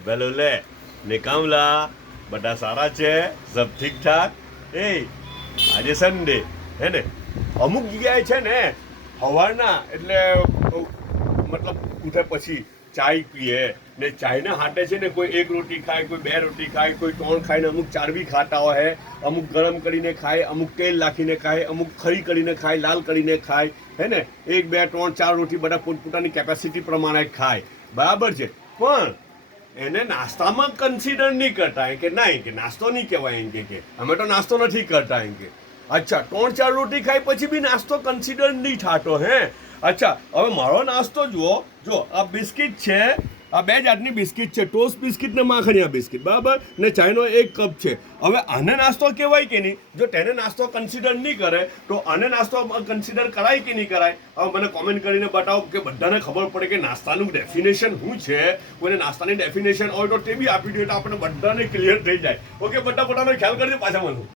વેલો લે નિકામલા બધા સારા છે સબ ઠીક ઠાક એ આજે સન્ડે હે ને અમુક જગ્યાએ છે ને સવારના એટલે મતલબ ઉઠે પછી ચાય પીએ ને ચાયના હાટે છે ને કોઈ એક રોટી ખાય કોઈ બે રોટી ખાય કોઈ ત્રણ ખાય ને અમુક ચાર બી ખાતા હોય અમુક ગરમ કરીને ખાય અમુક તેલ નાખીને ખાય અમુક ખરી કરીને ખાય લાલ કરીને ખાય હે ને એક બે ત્રણ ચાર રોટી બધા પોતપોતાની કેપેસિટી પ્રમાણે ખાય બરાબર છે પણ એને નાસ્તામાં કન્સિડર નહીં કરતા એમ કે ના કે નાસ્તો નહીં કહેવાય એમ કે અમે તો નાસ્તો નથી કરતા એમ કે અચ્છા ત્રણ ચાર રોટી ખાઈ પછી બી નાસ્તો કન્સિડર નહીં થાતો હે અચ્છા હવે મારો નાસ્તો જુઓ જો આ બિસ્કિટ છે આ બે જાતની બિસ્કિટ છે ટોસ્ટ બિસ્કિટ ને માખણિયા બિસ્કિટ બરાબર ને ચાયનો એક કપ છે હવે આને નાસ્તો કહેવાય કે નહીં જો તેને નાસ્તો કન્સિડર નહીં કરે તો આને નાસ્તો કન્સિડર કરાય કે નહીં કરાય હવે મને કોમેન્ટ કરીને બતાવો કે બધાને ખબર પડે કે નાસ્તાનું ડેફિનેશન શું છે કોઈને નાસ્તાની ડેફિનેશન હોય તો તે બી આપી દો તો આપણે બધાને ક્લિયર થઈ જાય ઓકે બધા પોતાનો ખ્યાલ કરજો પાછા મળું